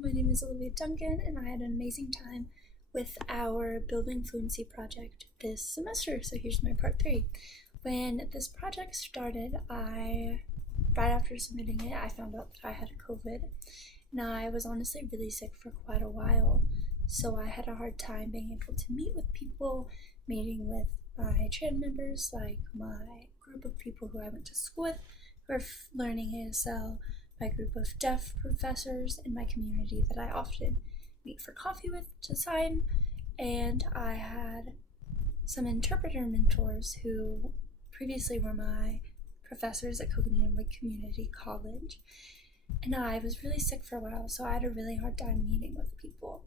my name is Olivia Duncan, and I had an amazing time with our Building Fluency project this semester. So here's my part 3. When this project started, right after submitting it, I found out that I had COVID, and I was honestly really sick for quite a while. So I had a hard time being able to meet with people, meeting with my trans members, like my group of people who I went to school with, who are learning ASL, my group of deaf professors in my community that I often meet for coffee with to sign, and I had some interpreter mentors who previously were my professors at Coconino Community College. And I was really sick for a while, so I had a really hard time meeting with people.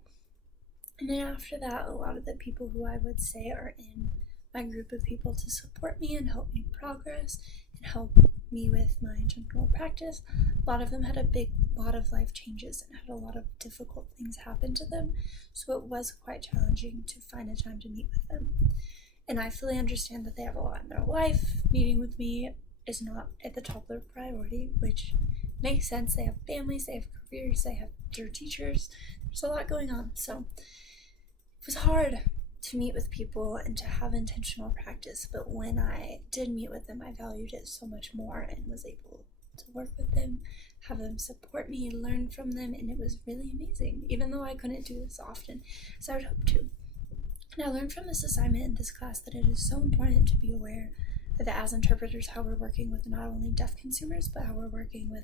And then after that, a lot of the people who I would say are in my group of people to support me and help me progress and help me with my general practice, a lot of them had a big lot of life changes and had a lot of difficult things happen to them, so it was quite challenging to find a time to meet with them. And I fully understand that they have a lot in their life. Meeting with me is not at the top of their priority, which makes sense. They have families, they have careers, they have their teachers. There's a lot going on, so it was hard to meet with people and to have intentional practice, but when I did meet with them, I valued it so much more and was able to work with them, have them support me, learn from them, and it was really amazing, even though I couldn't do this often as I would hope to. And I learned from this assignment in this class that it is so important to be aware of, as interpreters, how we're working with not only deaf consumers, but how we're working with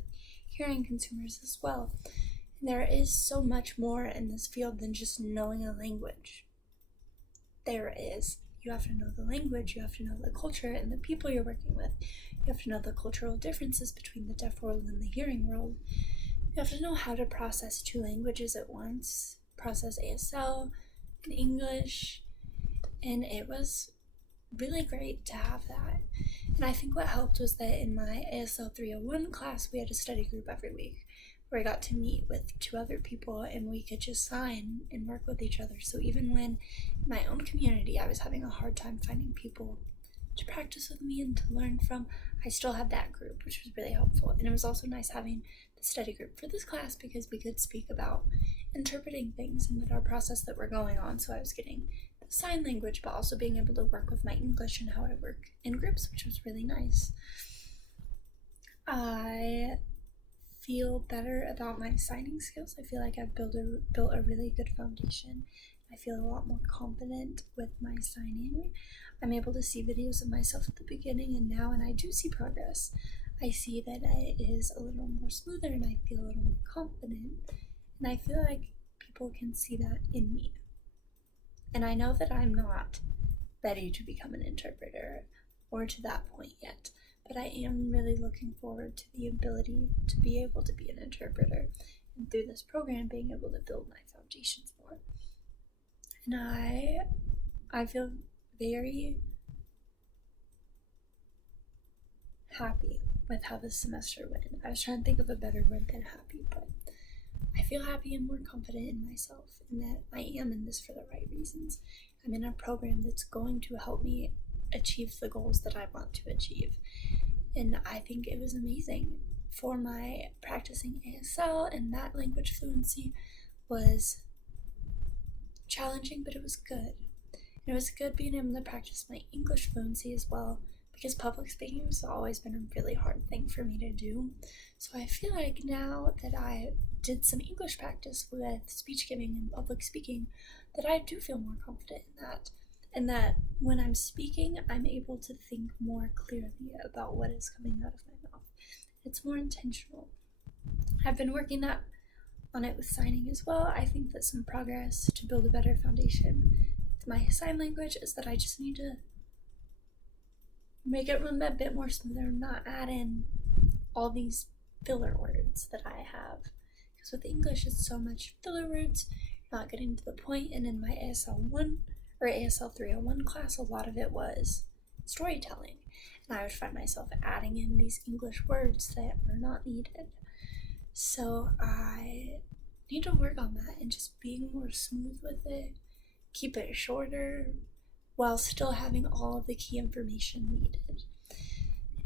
hearing consumers as well. And there is so much more in this field than just knowing a language. There is. You have to know the language, you have to know the culture and the people you're working with. You have to know the cultural differences between the deaf world and the hearing world. You have to know how to process 2 languages at once, process ASL and English, and it was really great to have that. And I think what helped was that in my ASL 301 class, we had a study group every week where I got to meet with 2 other people and we could just sign and work with each other. So even when in my own community I was having a hard time finding people to practice with me and to learn from, I still had that group, which was really helpful. And it was also nice having the study group for this class because we could speak about interpreting things and with our process that were going on. So I was getting the sign language, but also being able to work with my English and how I work in groups, which was really nice. I feel better about my signing skills. I feel like I've built a really good foundation. I feel a lot more confident with my signing. I'm able to see videos of myself at the beginning and now, and I do see progress. I see that it is a little more smoother and I feel a little more confident, and I feel like people can see that in me. And I know that I'm not ready to become an interpreter or to that point yet, but I am really looking forward to the ability to be able to be an interpreter, and through this program being able to build my foundations more. And I feel very happy with how this semester went. I was trying to think of a better word than happy, but I feel happy and more confident in myself and that I am in this for the right reasons. I'm in a program that's going to help me achieve the goals that I want to achieve. And I think it was amazing. For my practicing ASL and that language fluency was challenging, but it was good. And it was good being able to practice my English fluency as well, because public speaking has always been a really hard thing for me to do. So I feel like now that I did some English practice with speech giving and public speaking, that I do feel more confident in that. And that when I'm speaking, I'm able to think more clearly about what is coming out of my mouth. It's more intentional. I've been working on it with signing as well. I think that some progress to build a better foundation with my sign language is that I just need to make it run a bit more smoother, not add in all these filler words that I have. Because with English, it's so much filler words, you're not getting to the point. And in my ASL 1 or ASL 301 class, a lot of it was storytelling, and I would find myself adding in these English words that are not needed. So I need to work on that and just being more smooth with it, keep it shorter while still having all of the key information needed.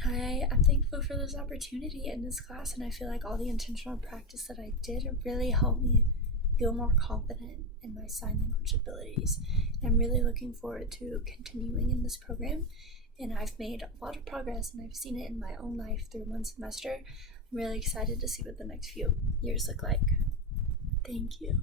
I'm thankful for this opportunity in this class, and I feel like all the intentional practice that I did really helped me feel more confident in my sign language abilities. And I'm really looking forward to continuing in this program, and I've made a lot of progress, and I've seen it in my own life through one semester. I'm really excited to see what the next few years look like. Thank you.